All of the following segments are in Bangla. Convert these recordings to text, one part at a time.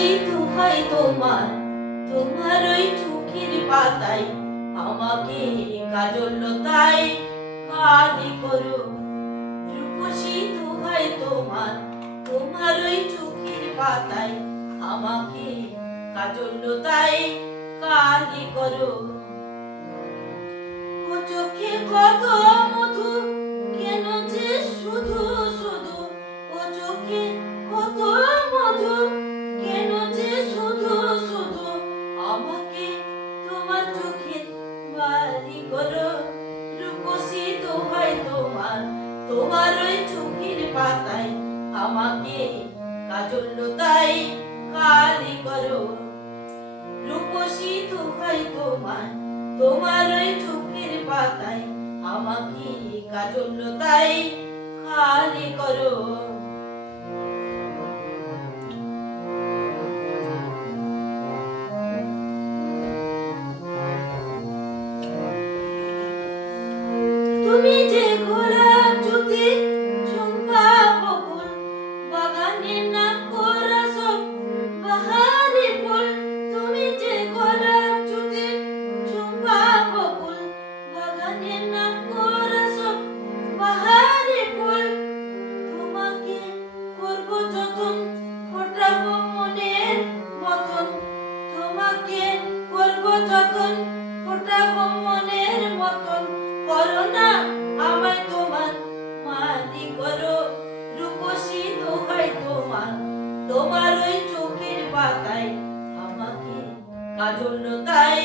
রূপসী দোহাই তোমার, তোমার ওই চোখের পাতায় আমাকে কাজল লতায় কালি করো। রূপসী দোহাই তোমার, তোমার ওই চোখের পাতায় আমাকে কাজল লতায় কালি করো। ও চোখে কত মধু, কেন যে শুধু শুধু, ও চোখে কত মধু, কেন যে শুধু শুধু আমাকে তোমার চোখে বালি করো। রূপসী দোহাই তোমার, তোমার ওই চোখের পাতায় আমাকে কাজল লতায় কালি করো। রূপসী দোহাই তোমার, তোমার ওই চোখের পাতায় আমাকে কাজল লতায় কালি করো। তুমি যে গোলাপ জ্যোতি চম্পা বকুল বাগানে না করা সব বাহারি ফুল। তুমি যে গোলাপ জ্যোতি চম্পা বকুল বাগানে না করা সব বাহারি ফুল। তোমাকে করব যতন ফোটাবো মনের মতন, তোমাকে করব যতন ফোটাবো মনের মতন। করো না আমায় তোমার মালি করো। রূপসী দোহাই তোমার, তোমার ওই চোখের পাতায় আমাকে কাজল লতায়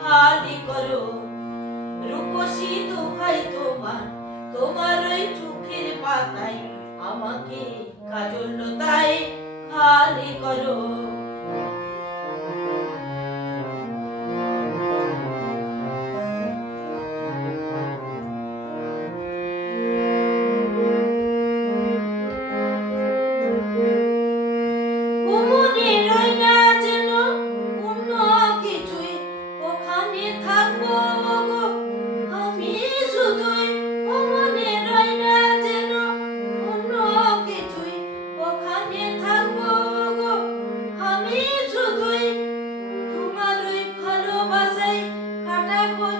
কালি করো। রূপসী দোহাই তোমার, তোমার ওই চোখের পাতায় আমাকে কাজল লতায় কালি করো।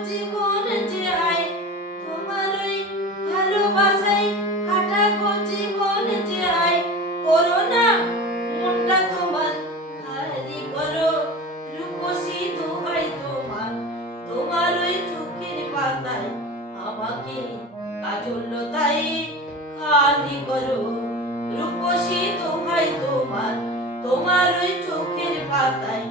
জীবন যে আয় তোমার ওই ভালোবাসায় কাটাবো জীবন যে আয়। করো না মনটা তোমার খালি করো। রূপসী দোহাই তোমার, তোমার ওই চোখের পাতায় আমাকে কাজল লতায় খালি করো। রূপসী দোহাই তোমার, তোমার ওই চোখের পাতায়